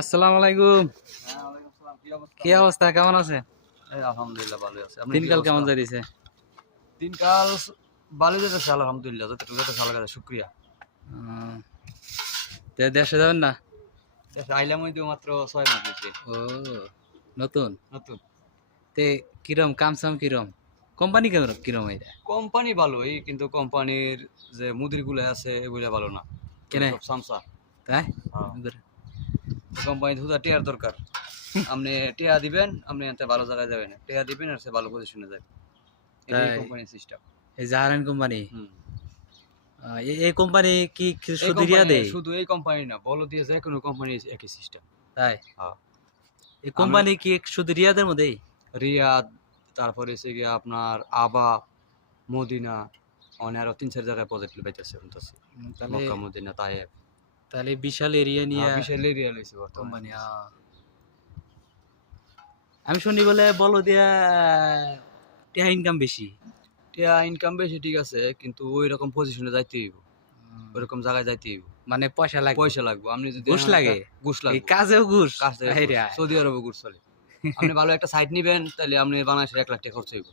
আসসালামু আলাইকুম। কি অবস্থা, কেমন আছে? আলহামদুলিল্লাহ ভালো আছে। দিনকাল কেমন যাইছে? দিনকাল ভালো যাচ্ছে আলহামদুলিল্লাহ, যতটুকু যাচ্ছে আল্লাহর কাছে শুকরিয়া। দেশে যাবেন না? দেশে আইলাম ওই তো মাত্র 6 মাস হয়েছে। ও, নতুন নতুন তে কিরম কামসাম কিরম? কোম্পানি কিরম এটা? কোম্পানি ভালোই, কিন্তু কোম্পানির যে মুদির গুলো আছে এগুলো ভালো না। কেনে সব সামসা। তাই কোম্পানি হুদা টিয়ার দরকার। আপনি টিয়া দিবেন, আপনি এতে ভালো জায়গায় যাবেন, টিয়া দিবেন আর সে ভালো পজিশনে যাবে। এটাই তাই কোম্পানির সিস্টেম। এই জাহারান কোম্পানি, এই কোম্পানি কি এই শুধু রিয়া কোম্পানি দেয়? শুধু এই কোম্পানি না, বলো দিয়ে যে কোনো কোম্পানি একই সিস্টেম। তাই হ্যাঁ, এই কোম্পানি কি শুধু রিয়াদের মধ্যেই? রিয়াদ, তারপরে এসে গিয়ে আপনার আবা, মদিনা, অনেক আরো 3-4 জায়গায় প্রজেক্ট পাইতেছে শুনতেছি। তাহলে মক্কা, মদিনা, তায়েফ। তাহলে বিশাল এরিয়া নিয়ে বিশাল এরিয়া লইছে কোম্পানি। বর্তমানে। আমি শুনি বলে বলো দিয়া টিয়া ইনকাম বেশি। টিয়া ইনকাম বেশি ঠিক আছে, কিন্তু ওই রকম পজিশনে যাইতে হইব, ওই রকম জায়গায় যাইতে হইব। মানে পয়সা লাগে, পয়সা লাগবে। আপনি যদি ঘুষ লাগে, ঘুষ এই লাগবে, কাজেও ঘুষ। কাজ থেকে এই রে ঘুষ। আয়। সৌদি আরবে ঘুষ চলে। আপনি ভালো একটা সাইট নিবেন, তাহলে আপনি বাংলাদেশের 1 লাখ টাকা খরচ হইব।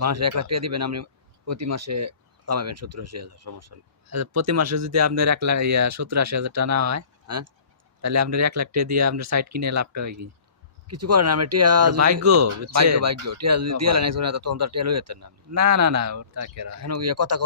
বাংলাদেশের 1 লাখ টাকা দিবেন, আপনি প্রতি মাসে কামাবেন 70-80 হাজার, সমস্যা নেই। আচ্ছা, প্রতি মাসে যদি আপনার 1 লাখ 70-80 হাজার টাকা না হয়, হ্যাঁ, তাহলে আপনার 1 লাখ টাকা দিয়ে আপনার সাইট কিনে লাভটা হয় কি? কিছু করেন না। আপনি টিয়া যদি ভাগ্য, বুঝছেন? ভাগ্য টিয়া যদি দিয়ে নেন, তখন তার টিয়া লই যেতেন না আপনি। না না না, ওটা কেরা এখন কথা